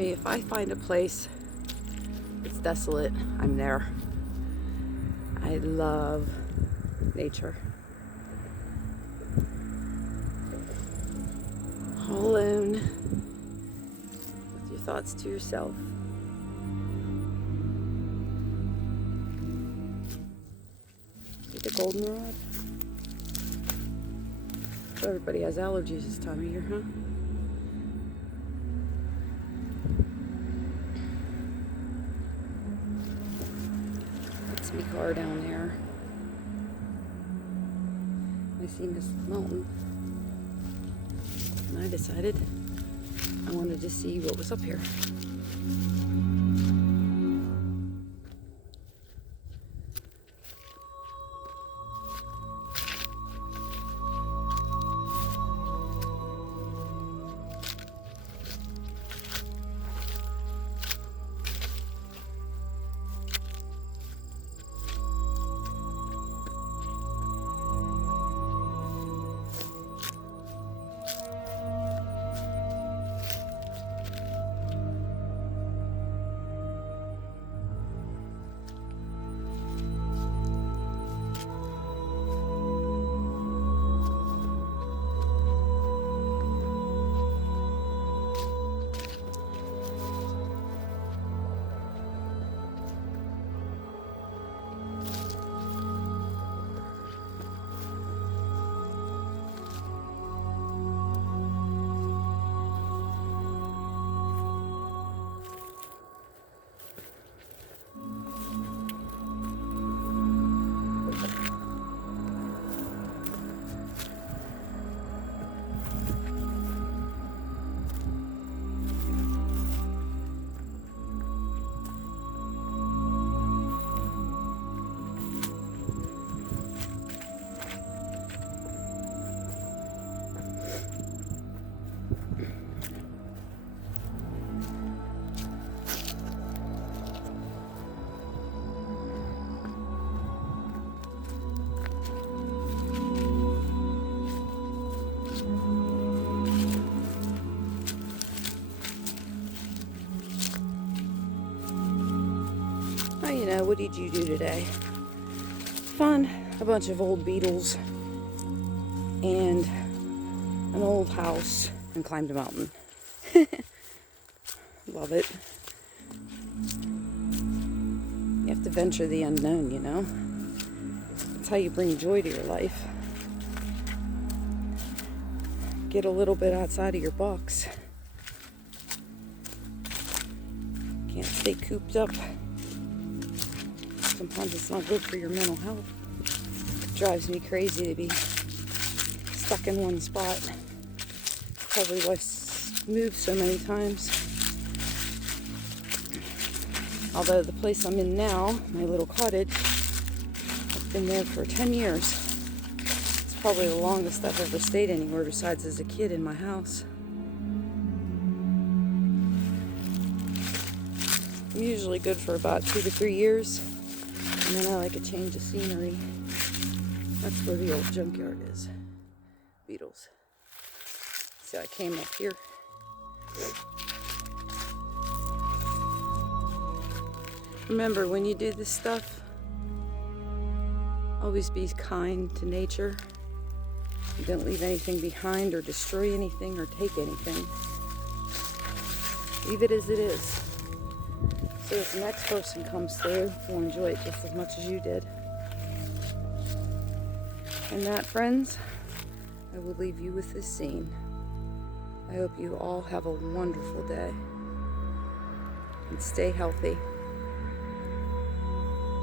me, if I find a place that's desolate, I'm there. I love nature. All alone, with your thoughts to yourself. See the goldenrod? So everybody has allergies this time of year, huh? That's my car down there. I seen this mountain, and I decided I wanted to see what was up here. What did you do today? Found a bunch of old beetles and an old house and climbed a mountain. Love it. You have to venture the unknown, you know? That's how you bring joy to your life. Get a little bit outside of your box. Can't stay cooped up. Sometimes it's not good for your mental health. It drives me crazy to be stuck in one spot. Probably why I've moved so many times. Although the place I'm in now, my little cottage, I've been there for 10 years. It's probably the longest I've ever stayed anywhere besides as a kid in my house. I'm usually good for about 2 to 3 years. And then I like a change of scenery. That's where the old junkyard is. Beetles. See, I came up here. Remember, when you do this stuff, always be kind to nature. You don't leave anything behind or destroy anything or take anything. Leave it as it is. So if the next person comes through, we'll enjoy it just as much as you did. And that, friends, I will leave you with this scene. I hope you all have a wonderful day and stay healthy.